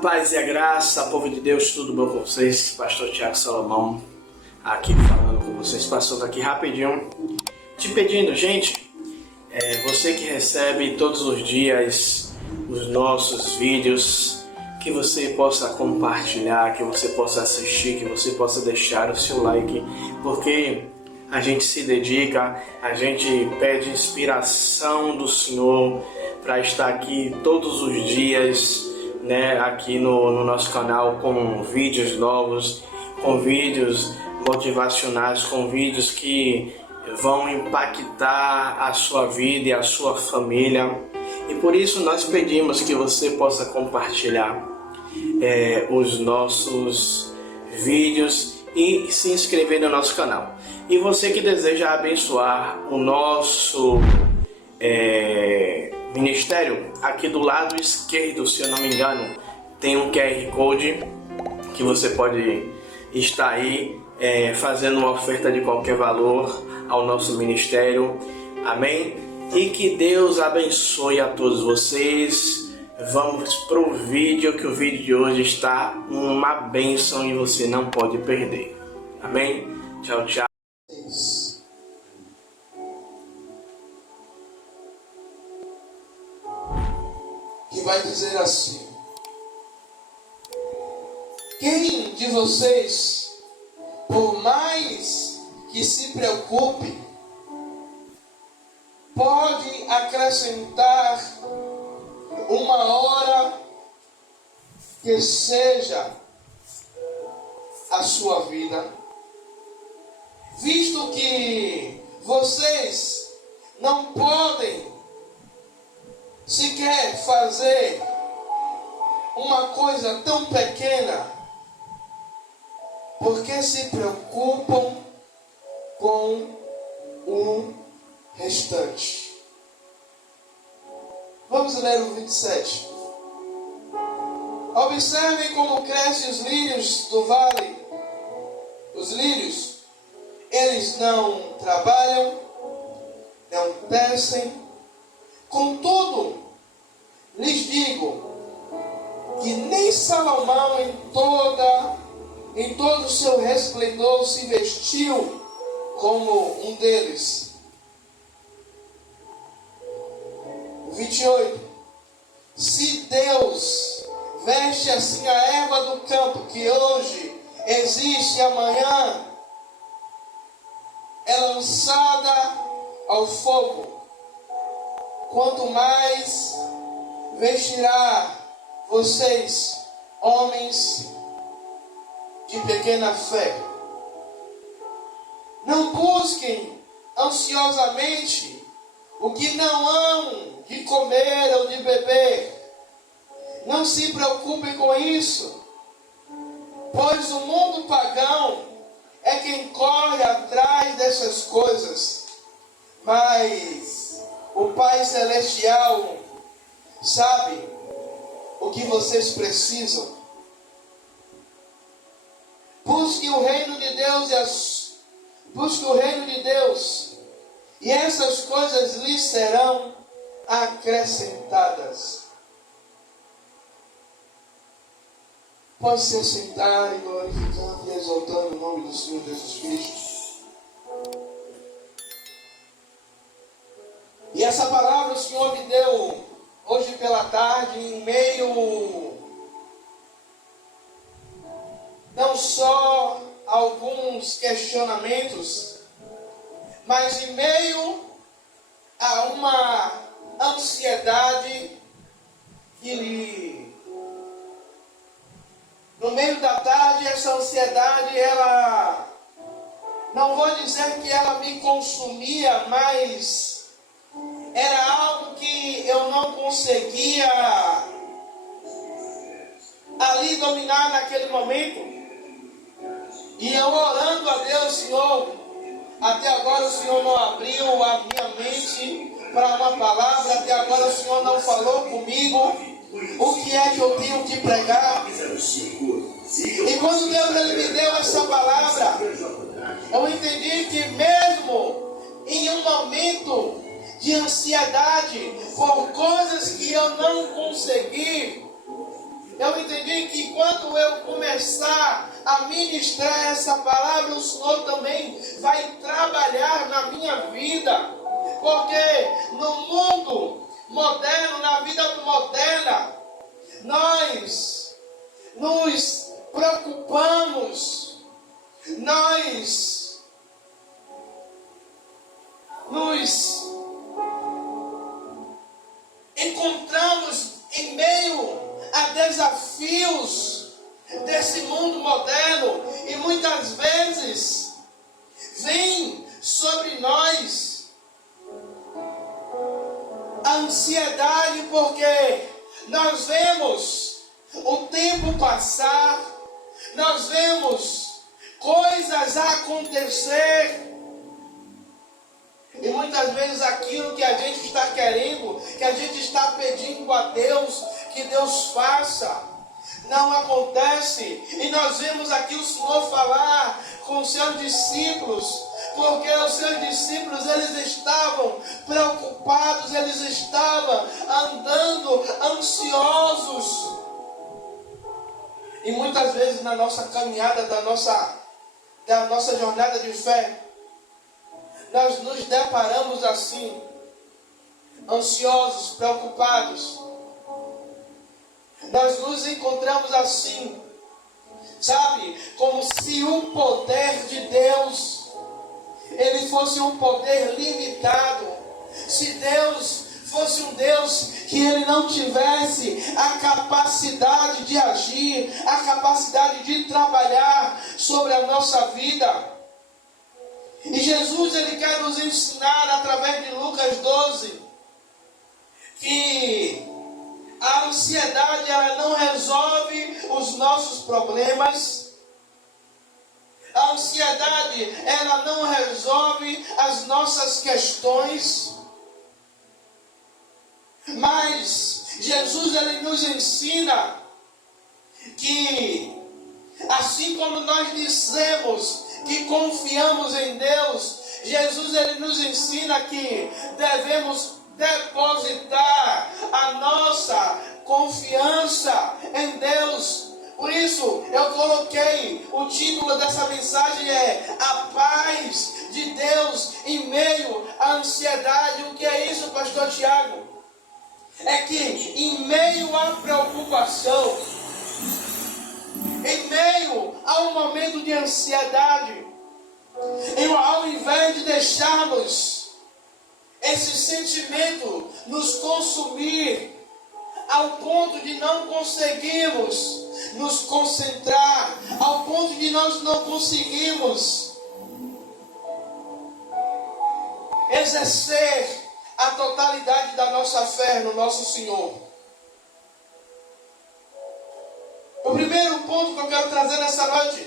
paz e a graça, povo de Deus, tudo bom com vocês? Pastor Tiago Salomão aqui falando com vocês, passando aqui rapidinho, te pedindo, gente, você que recebe todos os dias os nossos vídeos, que você possa compartilhar, que você possa assistir, que você possa deixar o seu like, porque a gente se dedica, a gente pede inspiração do Senhor para estar aqui todos os dias, aqui no nosso canal, com vídeos novos, com vídeos motivacionais, com vídeos que vão impactar a sua vida e a sua família. E por isso nós pedimos que você possa compartilhar os nossos vídeos e se inscrever no nosso canal. E você que deseja abençoar o nosso ministério, aqui do lado esquerdo, se eu não me engano, tem um QR Code que você pode estar aí fazendo uma oferta de qualquer valor ao nosso ministério. Amém? E que Deus abençoe a todos vocês. Vamos para o vídeo, que o vídeo de hoje está uma bênção e você não pode perder. Amém? Tchau, tchau. Que vai dizer assim: quem de vocês, por mais que se preocupe, pode acrescentar uma hora que seja a sua vida? Visto que vocês não podem sequer fazer uma coisa tão pequena, porque se preocupam com o restante. Vamos ler o 27. Observem como crescem os lírios do vale. Os lírios, eles não trabalham, não tecem. Contudo, lhes digo que nem Salomão em todo o seu resplendor se vestiu como um deles. 28. Se Deus veste assim a erva do campo, que hoje existe e amanhã é lançada ao fogo, quanto mais vestirá vocês, homens de pequena fé. Não busquem ansiosamente o que não hão de comer ou de beber. Não se preocupem com isso, pois o mundo pagão é quem corre atrás dessas coisas. Mas o Pai Celestial sabe o que vocês precisam. Busque o reino de Deus e essas coisas lhes serão acrescentadas. Pode se assentar e glorificando e exaltando o nome do Senhor Jesus Cristo. E essa palavra o Senhor me deu hoje pela tarde, em meio não só a alguns questionamentos, mas em meio a uma ansiedade no meio da tarde, essa ansiedade, ela, não vou dizer que ela me consumia, mas era algo que eu não conseguia ali dominar naquele momento. E eu orando a Deus: Senhor, até agora o Senhor não abriu a minha mente para uma palavra, até agora o Senhor não falou comigo o que é que eu tenho que pregar. E quando Deus me deu essa palavra, eu entendi que mesmo em um momento de ansiedade por coisas que eu não consegui Eu entendi que quando eu começar a ministrar essa palavra, o Senhor também vai trabalhar na minha vida. Porque no mundo moderno, na vida moderna, nós nos preocupamos, nós nos encontramos em meio a desafios desse mundo moderno e muitas vezes vem sobre nós a ansiedade, porque nós vemos o tempo passar, nós vemos coisas acontecer. E muitas vezes aquilo que a gente está querendo, que a gente está pedindo a Deus, que Deus faça, não acontece. E nós vemos aqui o Senhor falar com os seus discípulos, porque os seus discípulos, eles estavam preocupados, eles estavam andando ansiosos. E muitas vezes na nossa caminhada, da nossa jornada de fé, nós nos deparamos assim, ansiosos, preocupados. Nós nos encontramos assim, sabe, como se o poder de Deus, ele fosse um poder limitado. Se Deus fosse um Deus que ele não tivesse a capacidade de agir, a capacidade de trabalhar sobre a nossa vida. E Jesus, ele quer nos ensinar através de Lucas 12 que a ansiedade, ela não resolve os nossos problemas. A ansiedade, ela não resolve as nossas questões. Mas Jesus, ele nos ensina que assim como nós dissemos que confiamos em Deus, Jesus, ele nos ensina que devemos depositar a nossa confiança em Deus. Por isso eu coloquei o título dessa mensagem é A Paz de Deus em meio à ansiedade. O que é isso, pastor Tiago? É que em meio à preocupação, em meio a um momento de ansiedade, ao invés de deixarmos esse sentimento nos consumir ao ponto de não conseguirmos nos concentrar, ao ponto de nós não conseguirmos exercer a totalidade da nossa fé no nosso Senhor. O primeiro ponto que eu quero trazer nessa noite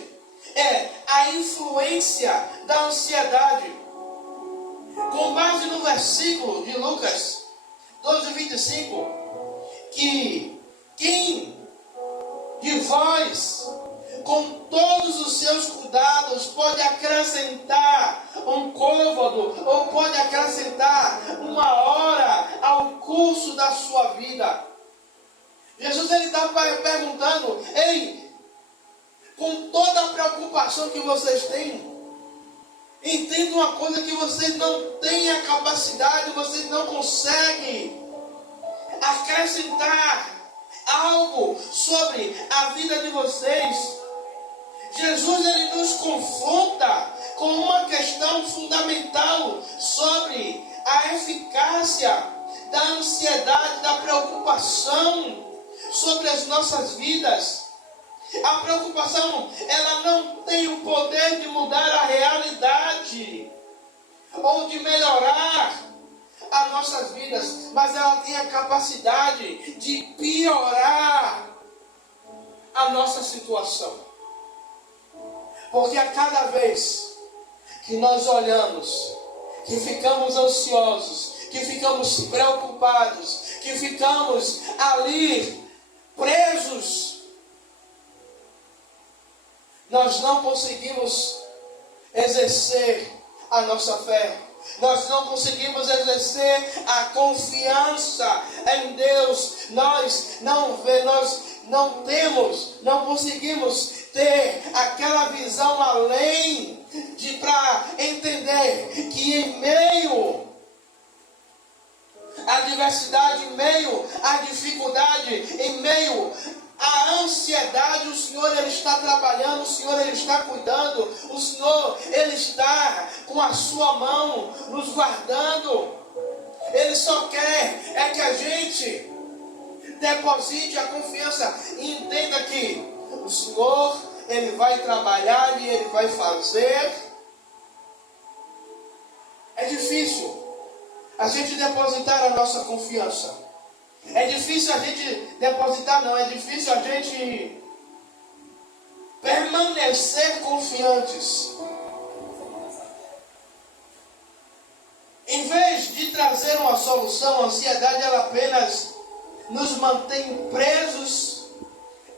é a influência da ansiedade. Com base no versículo de Lucas 12:25, que quem de vós, com todos os seus cuidados, pode acrescentar um côvado ou pode acrescentar uma hora ao curso da sua vida. Jesus, ele está perguntando: ei, com toda a preocupação que vocês têm, entenda uma coisa, que vocês não têm a capacidade, vocês não conseguem acrescentar algo sobre a vida de vocês. Jesus, ele nos confronta com uma questão fundamental sobre a eficácia da ansiedade, da preocupação sobre as nossas vidas. A preocupação, ela não tem o poder de mudar a realidade ou de melhorar as nossas vidas, mas ela tem a capacidade de piorar a nossa situação. Porque a cada vez que nós olhamos, que ficamos ansiosos, que ficamos preocupados, que ficamos ali presos, nós não conseguimos exercer a nossa fé. Nós não conseguimos exercer a confiança em Deus. Nós não conseguimos ter aquela visão além para entender que em meio à adversidade, em meio à dificuldade, em meio à ansiedade, o Senhor Ele está trabalhando, o Senhor Ele está cuidando, o Senhor Ele está com a sua mão nos guardando. Ele só quer que a gente deposite a confiança e entenda que o Senhor Ele vai trabalhar e Ele vai fazer. É difícil a gente depositar a nossa confiança. É difícil a gente depositar, não. É difícil a gente permanecer confiantes. Em vez de trazer uma solução, a ansiedade ela apenas nos mantém presos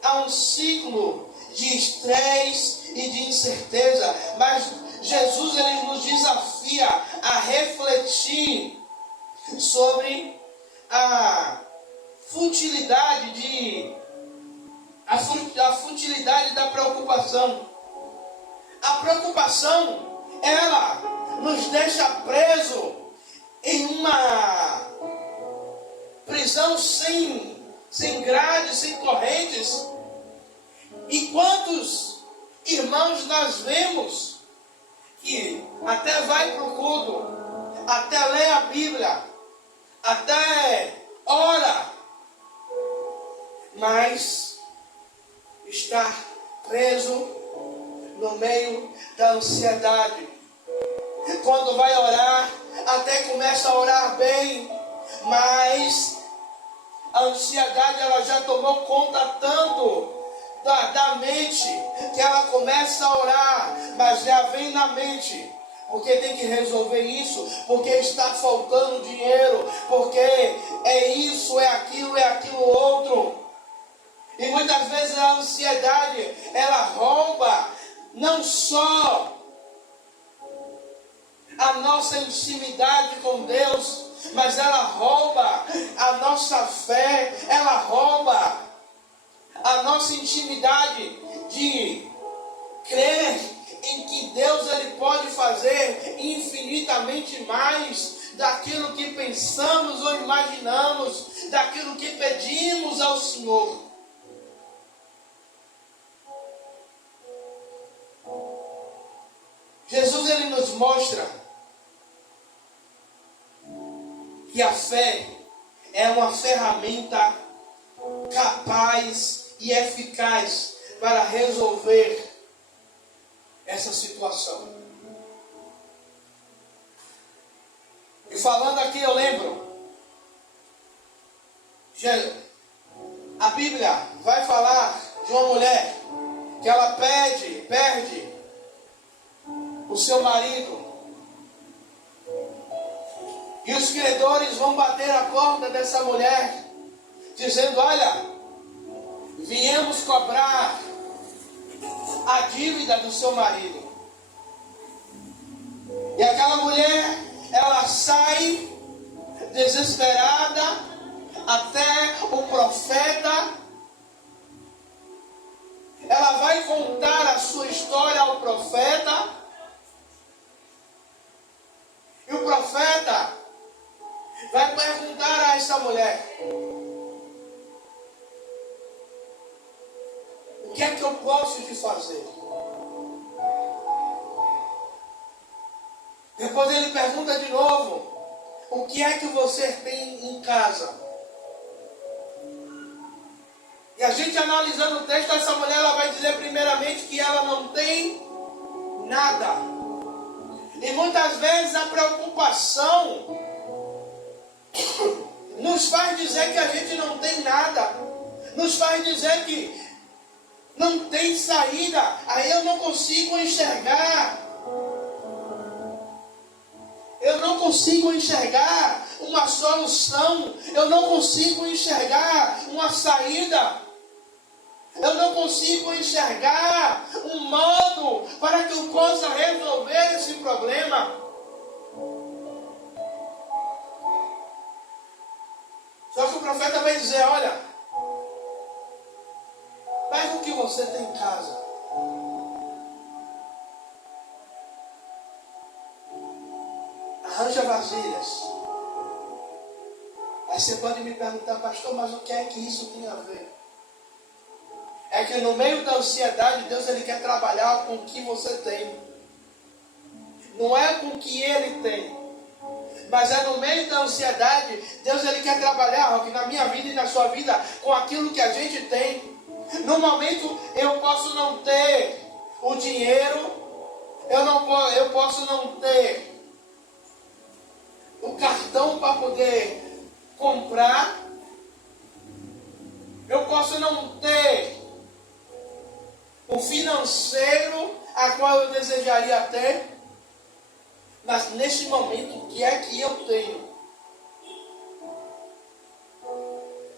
a um ciclo de estresse e de incerteza. Mas Jesus ele nos desafia a refletir sobre a futilidade da preocupação. A preocupação, ela nos deixa preso em uma prisão sem grades, sem correntes. E quantos irmãos nós vemos que até vai para o culto, até lê a Bíblia, até ora, mas está preso no meio da ansiedade. Quando vai orar, até começa a orar bem, mas a ansiedade ela já tomou conta tanto da mente, que ela começa a orar, mas já vem na mente, porque tem que resolver isso, porque está faltando dinheiro, porque é isso, é aquilo outro. E muitas vezes a ansiedade, ela rouba não só a nossa intimidade com Deus, mas ela rouba a nossa fé, ela rouba a nossa intimidade de crer em que Deus ele pode fazer infinitamente mais daquilo que pensamos ou imaginamos, daquilo que pedimos ao Senhor. Jesus ele nos mostra que a fé é uma ferramenta capaz e eficaz para resolver essa situação. E falando aqui, eu lembro, a Bíblia vai falar de uma mulher que ela perde o seu marido. E os credores vão bater a porta dessa mulher, dizendo: olha, viemos cobrar a dívida do seu marido. E aquela mulher, ela sai desesperada até o profeta. Ela vai contar a sua história ao profeta. E o profeta vai perguntar a essa mulher: o que é que eu posso te fazer? Depois ele pergunta de novo: o que é que você tem em casa? E a gente analisando o texto, essa mulher ela vai dizer primeiramente que ela não tem nada. E muitas vezes a preocupação nos faz dizer que a gente não tem nada, nos faz dizer que não tem saída. Aí eu não consigo enxergar, uma solução, eu não consigo enxergar uma saída, eu não consigo enxergar um modo para que eu possa resolver esse problema. Só que o profeta vai dizer: olha, Pega o que você tem em casa. Arranja vasilhas. Aí você pode me perguntar, pastor, mas o que é que isso tem a ver? É que no meio da ansiedade, Deus ele quer trabalhar com o que você tem. Não é com o que ele tem. Mas é no meio da ansiedade, Deus ele quer trabalhar na minha vida e na sua vida com aquilo que a gente tem. No momento eu posso não ter o dinheiro, eu posso não ter o cartão para poder comprar, eu posso não ter o financeiro a qual eu desejaria ter, mas neste momento, o que é que eu tenho?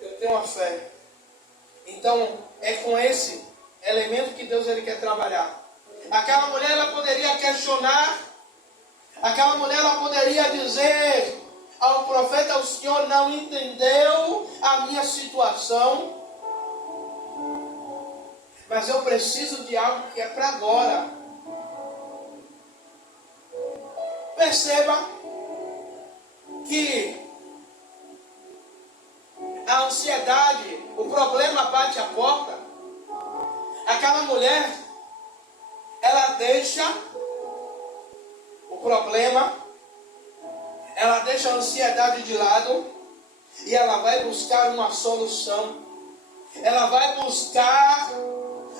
Eu tenho a fé. Então, é com esse elemento que Deus ele quer trabalhar. Aquela mulher, ela poderia questionar. Aquela mulher, ela poderia dizer ao profeta, o Senhor não entendeu a minha situação. Mas eu preciso de algo que é para agora. Perceba que a ansiedade, o problema bate a porta. Aquela mulher, ela deixa o problema, ela deixa a ansiedade de lado e ela vai buscar uma solução. Ela vai buscar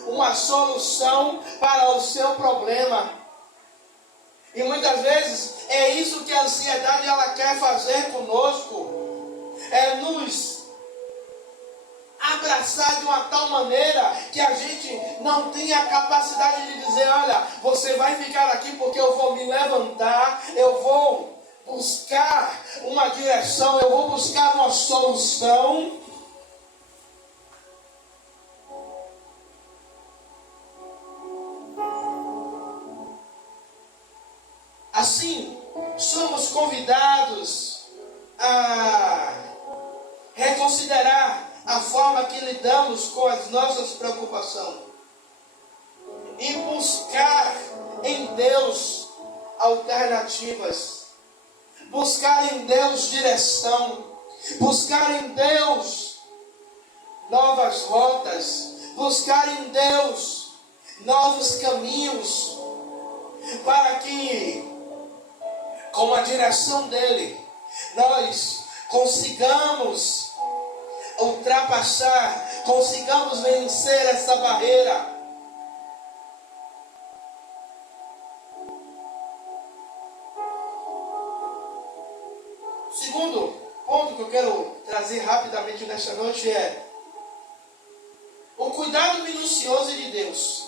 uma solução para o seu problema. E muitas vezes é isso que a ansiedade ela quer fazer conosco. É nos abraçar de uma tal maneira que a gente não tem a capacidade de dizer, olha, você vai ficar aqui porque eu vou me levantar, eu vou buscar uma direção, eu vou buscar uma solução. Assim, somos convidados a reconsiderar a forma que lidamos com as nossas preocupações e buscar em Deus alternativas, buscar em Deus direção, buscar em Deus novas rotas, buscar em Deus novos caminhos, para que com a direção dele nós consigamos ultrapassar, consigamos vencer essa barreira. O segundo ponto que eu quero trazer rapidamente nesta noite é o cuidado minucioso de Deus.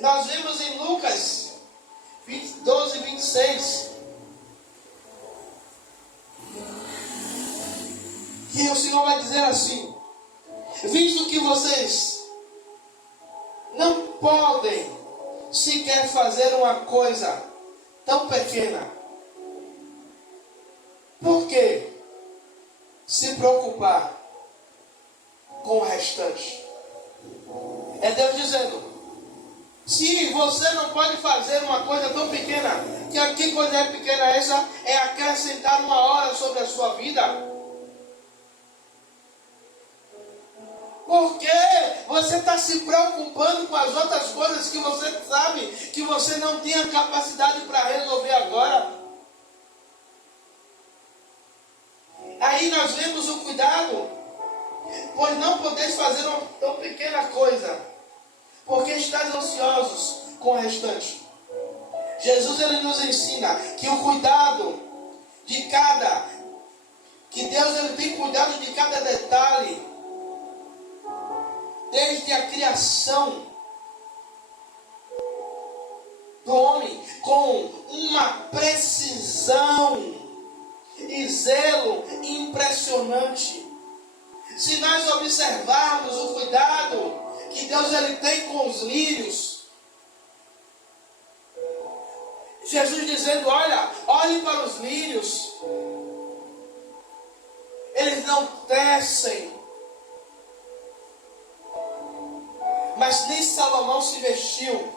Nós vemos em Lucas 12, 26 que o Senhor vai dizer assim: visto que vocês não podem sequer fazer uma coisa tão pequena, por que se preocupar com o restante? É Deus dizendo: se você não pode fazer uma coisa tão pequena, que coisa é pequena essa? É acrescentar uma hora sobre a sua vida. Porque você está se preocupando com as outras coisas que você sabe que você não tem a capacidade para resolver agora. Aí nós vemos o cuidado, pois não podeis fazer uma tão pequena coisa, porque estáis ansiosos com o restante. Jesus ele nos ensina que o cuidado que Deus ele tem cuidado de cada detalhe, desde a criação do homem, com uma precisão e zelo impressionante. Se nós observarmos o cuidado que Deus ele tem com os lírios, Jesus dizendo, olhe para os lírios, eles não tecem, Mas nem Salomão se vestiu.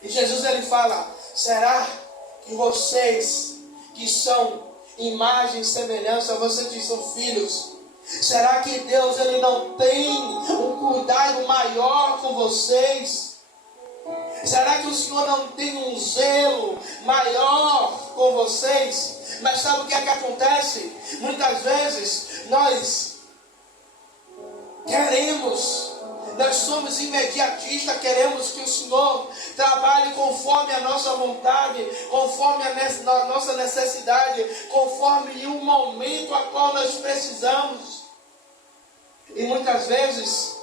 E Jesus ele fala: será que vocês que são imagem e semelhança, vocês que são filhos, será que Deus ele não tem um cuidado maior com vocês? Será que o Senhor não tem um zelo maior com vocês? Mas sabe o que é que acontece? Muitas vezes nós somos imediatistas, queremos que o Senhor trabalhe conforme a nossa vontade, conforme a nossa necessidade, conforme o momento a qual nós precisamos. E muitas vezes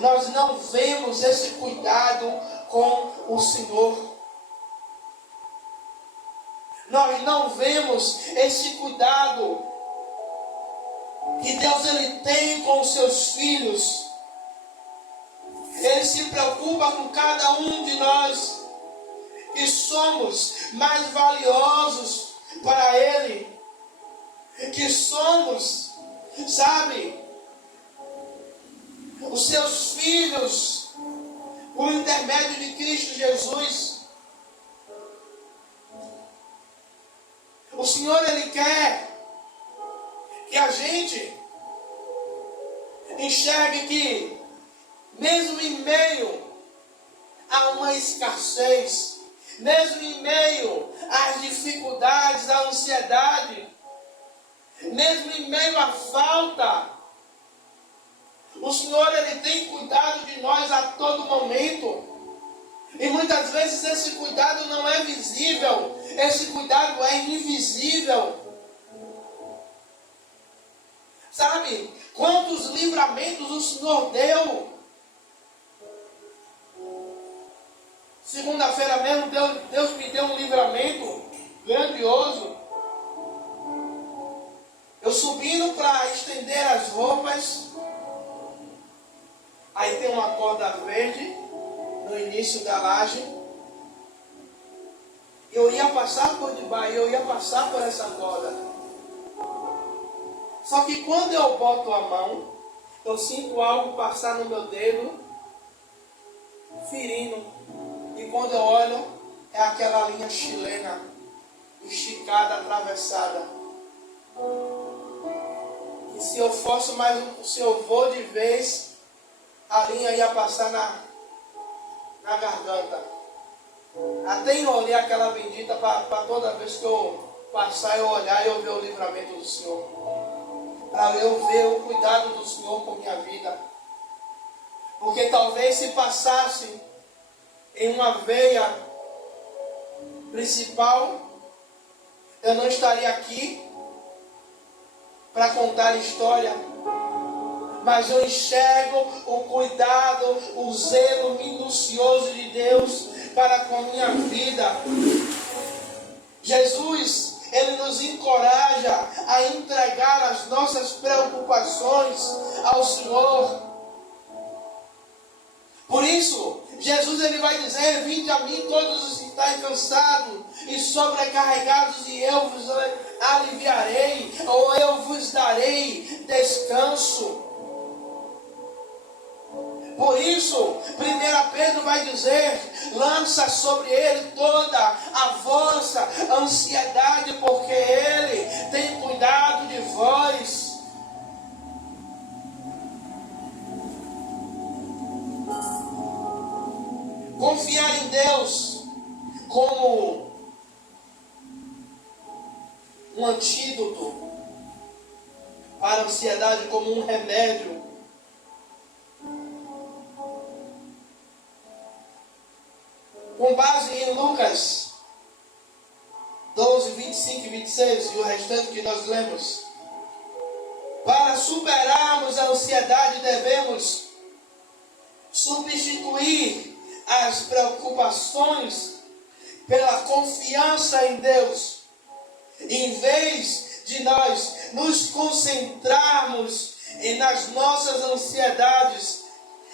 nós não vemos esse cuidado com o Senhor. Nós não vemos esse cuidado que Deus ele tem com os seus filhos. Ele se preocupa com cada um de nós, que somos mais valiosos para Ele, que somos, sabe, os seus filhos, por intermédio de Cristo Jesus. O Senhor ele quer que a gente enxergue que, mesmo em meio a uma escassez, mesmo em meio às dificuldades, à ansiedade, mesmo em meio à falta, o Senhor ele tem cuidado de nós a todo momento. E muitas vezes esse cuidado não é visível, esse cuidado é invisível. Sabe, quantos livramentos o Senhor deu? Segunda-feira mesmo, Deus me deu um livramento grandioso. Eu subindo para estender as roupas, aí tem uma corda verde no início da laje. Eu ia passar por debaixo, eu ia passar por essa corda. Só que quando eu boto a mão, eu sinto algo passar no meu dedo, ferindo. E quando eu olho, é aquela linha chilena, esticada, atravessada. E se eu fosse se eu vou de vez, a linha ia passar na garganta. Até enrolei aquela bendita para toda vez que eu passar, eu olhar e eu ver o livramento do Senhor. Para eu ver o cuidado do Senhor com minha vida. Porque talvez se passasse em uma veia principal, eu não estaria aqui para contar história, mas eu enxergo o cuidado, o zelo minucioso de Deus para com a minha vida. Jesus, ele nos encoraja a entregar as nossas preocupações ao Senhor. Por isso, Jesus ele vai dizer: vinde a mim todos os que estáis cansados e sobrecarregados, e eu vos aliviarei, ou eu vos darei descanso. Por isso, 1 Pedro vai dizer: lança sobre ele toda a vossa ansiedade, porque ele tem cuidado de vós. Confiar em Deus como um antídoto para a ansiedade, como um remédio. Com base em Lucas 12, 25 e 26 e o restante que nós lemos. Para superarmos a ansiedade, devemos substituir as preocupações pela confiança em Deus. Em vez de nós nos concentrarmos nas nossas ansiedades,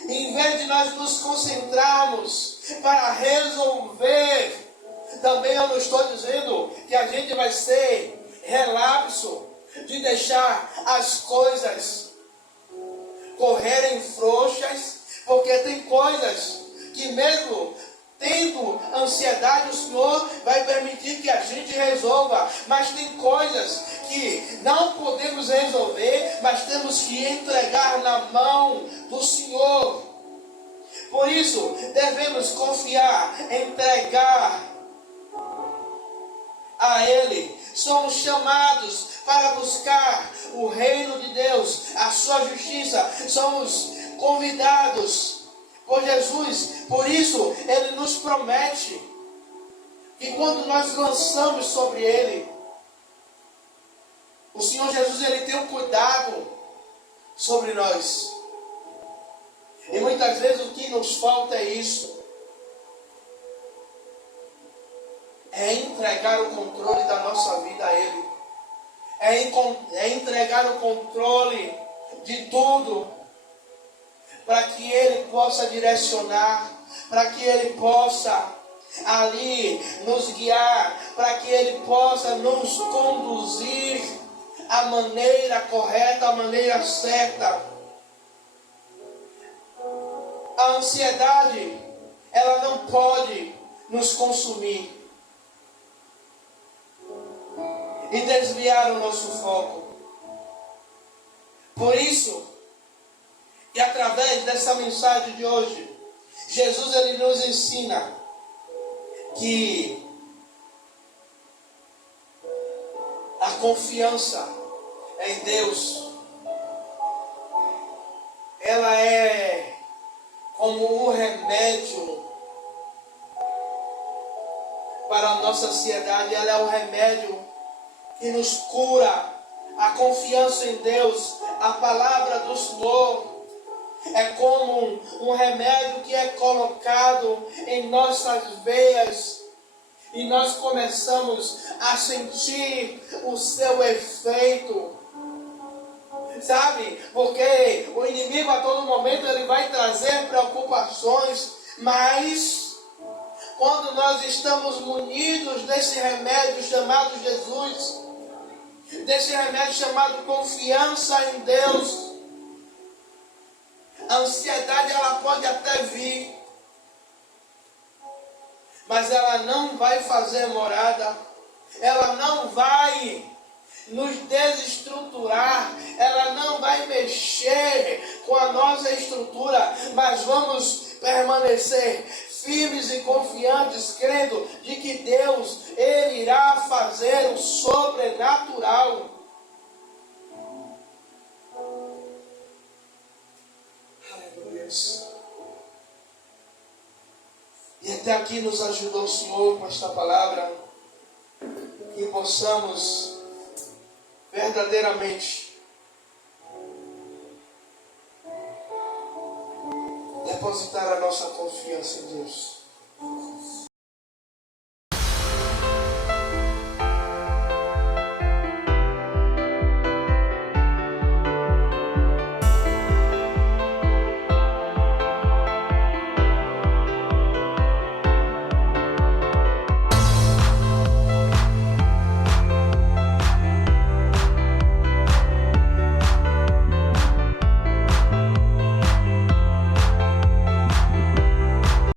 em vez de nós nos concentrarmos para resolver, também eu não estou dizendo que a gente vai ser relapso de deixar as coisas correrem frouxas, porque tem coisas que mesmo tendo ansiedade, o Senhor vai permitir que a gente resolva. Mas tem coisas que não podemos resolver, mas temos que entregar na mão do Senhor. Por isso, devemos confiar, entregar a Ele. Somos chamados para buscar o reino de Deus, a sua justiça. Somos convidados por Jesus. Por isso, Ele nos promete que quando nós lançamos sobre Ele, o Senhor Jesus, Ele tem um cuidado sobre nós. E muitas vezes o que nos falta é isso. É entregar o controle da nossa vida a Ele. É entregar o controle de tudo, para que Ele possa direcionar, para que Ele possa ali nos guiar, para que Ele possa nos conduzir à maneira correta, à maneira certa. A ansiedade, ela não pode nos consumir e desviar o nosso foco. Por isso, e através dessa mensagem de hoje, Jesus, ele nos ensina que a confiança em Deus, ela é como um remédio para a nossa ansiedade. Ela é um remédio que nos cura. A confiança em Deus, a palavra do Senhor, é como um remédio que é colocado em nossas veias e nós começamos a sentir o seu efeito. Sabe? Porque o inimigo a todo momento ele vai trazer preocupações, mas quando nós estamos munidos desse remédio chamado Jesus, desse remédio chamado confiança em Deus, a ansiedade ela pode até vir, mas ela não vai fazer morada, ela não vai nos desestruturar, ela não vai mexer com a nossa estrutura, mas vamos permanecer firmes e confiantes, crendo de que Deus, Ele irá fazer o sobrenatural. Aleluia. E até aqui nos ajudou o Senhor com esta palavra, que possamos verdadeiramente depositar a nossa confiança em Deus.